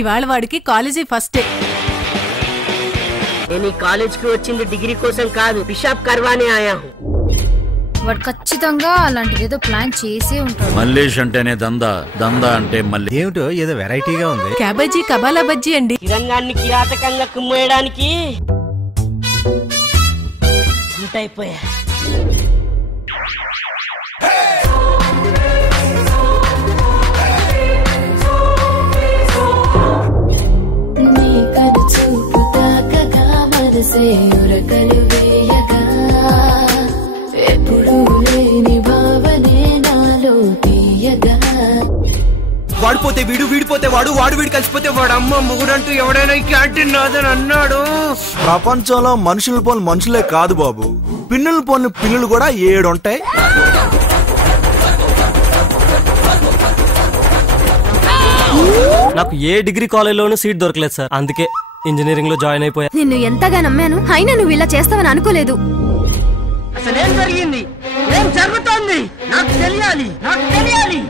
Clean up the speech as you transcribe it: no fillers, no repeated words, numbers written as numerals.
ఇవాళ వాడికి కాలేజీ ఫస్టే. నేను ఈ కాలేజ్ కి వచ్చింది డిగ్రీ కోసం కాదు, పిషాబ్ కర్వానే ఆయా. వాడు ఖచ్చితంగా అలాంటిది ఏదో ప్లాన్ చేసే ఉంటాడు. మల్లేష్ అంటేనే దందా, దందా అంటే మళ్ళీ ఏమిటో ఏదో వెరైటీగా ఉంది. క్యాబేజీ కబాలా బజ్జీ అండి. రంగాన్ని కిరాతకంగా కుమ్మేయడానికి గుంటైపోయా. వాడిపోతే వీడు, వీడిపోతే వాడు, వాడు వీడు కలిసిపోతే వాడు. అమ్మ మొగుడంటూ ఎవడైనా ఈ క్యాంటీన్ నాదని అన్నాడు. ప్రపంచంలో మనుషుల పోని మనుషులే కాదు బాబు, పిన్నుల పోని పిన్నులు కూడా 7 ఉంటాయి. నాకు ఏ డిగ్రీ కాలేజ్లోనూ సీట్ దొరకలేదు సార్, అందుకే ఇంజనీరింగ్ లో జాయిన్ అయిపోయా. నిన్ను ఎంతగా నమ్మాను, అయినా నువ్వు ఇలా చేస్తావని అనుకోలేదు. అసలేం జరిగింది, ఏం జరుగుతోంది నాకు తెలియాలి, నాకు తెలియాలి.